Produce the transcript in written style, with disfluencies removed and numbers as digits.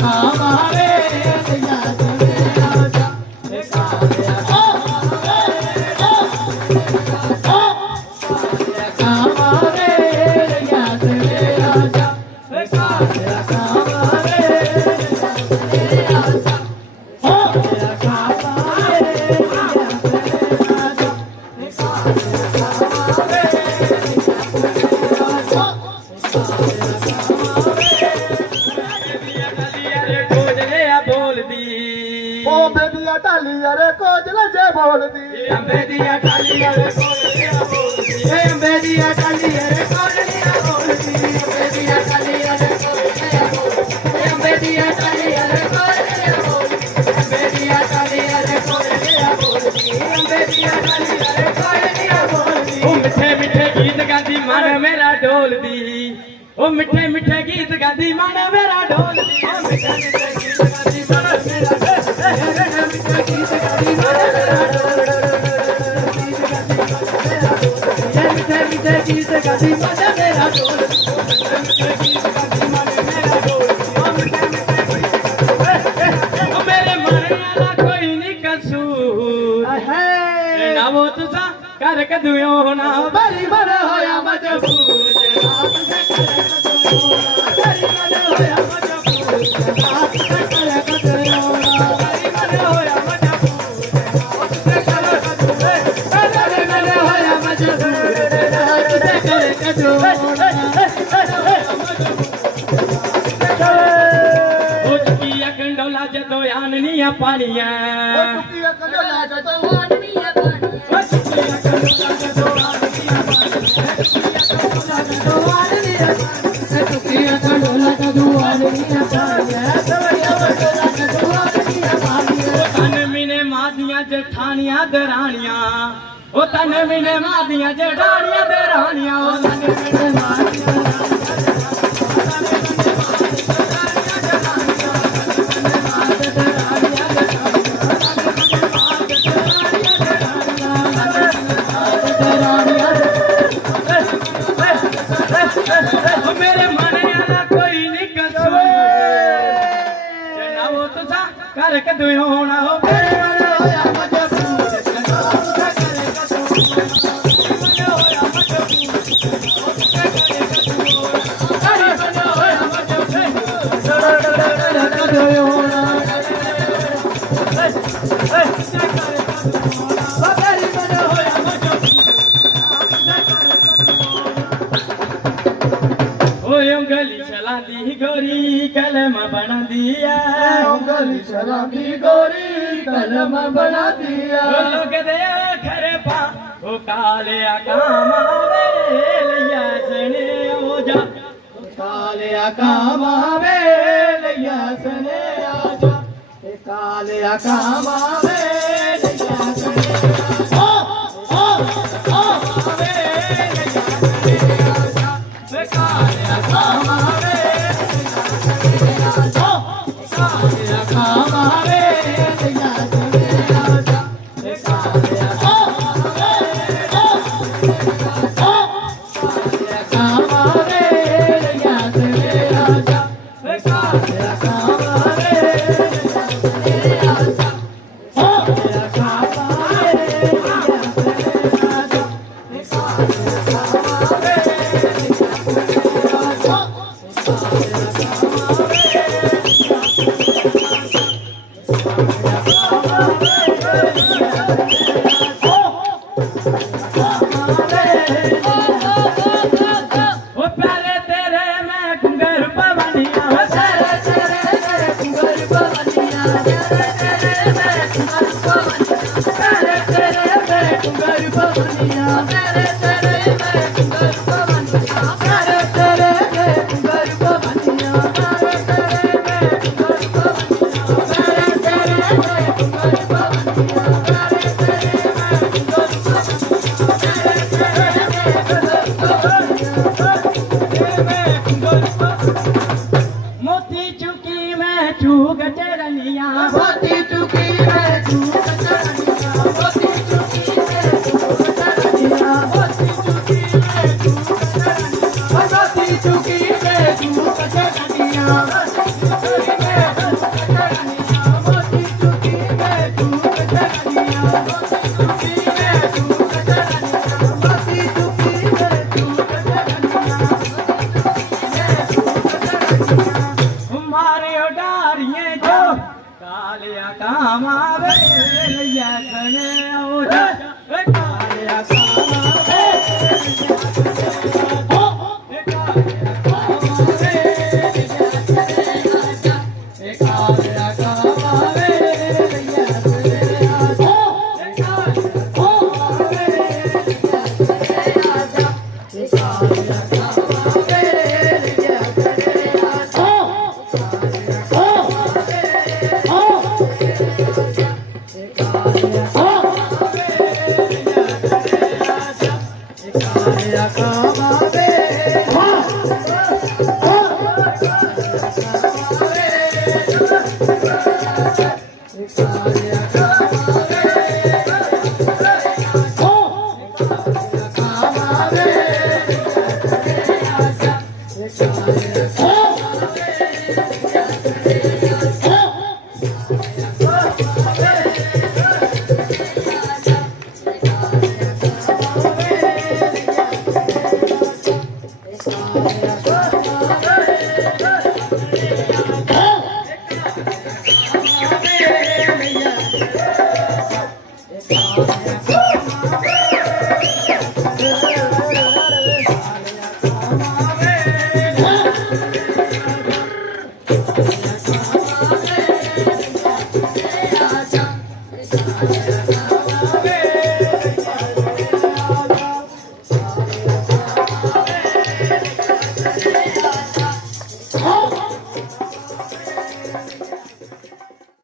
खावे लिया सवेरा जा कालिया खावे खावे लिया सवेरा जा कालिया खावे लिया सवेरा जा डालिया रे कोजले जे बोलदी अंबे दिया डालिया रे कोजले बोलदी अंबे दिया डालिया रे कोजले बोलदी अंबे दिया डालिया रे कोजले बोलदी अंबे दिया डालिया रे कोजले बोलदी अंबे दिया डालिया रे कोजले बोलदी अंबे दिया डालिया रे कोजले बोलदी ओ मिठे मिठे गीत गाती मन मेरा ढोलदी ओ मिठे मिठे गीत गाती मन मेरा ढोलदी ओ मिठे मिठे गीत गाती मन मेरा गीत गाती मन मेरा ढोल मेरे मरने वाला कोई नहीं कसूर ना वो तुसा कर कदूं होना बड़ी मन होया मजबूर जदों आननिया पानिया टुकिया कंडोला जदों आननिया पानिया टुकिया कंडोला जदों आननिया पानिया टुकिया कंडोला जदों आननिया पानिया तन मिने मादियां जेठानियां दरानियां ओ तन मिने मादियां जेठानियां दरानियां ओ तन मिने मादियां मेरे मने वाला कोई नहीं कसूर ना वो तुसा कर कदूं होना हो मेरे मन होया मजबूर उंगली चलाती गोरी कलमा बना दिया उंगली चलाती गोरी कलमा बना दिया लोग दे खरे पा ओ काले कामावे लिया सने आजा काले कामावे लिया सने आजा काले कामावे लिया सने चुकी मैं तू कटे कटिया डारिये जा कालिया कामावे या खने ओ जा कालिया कामावे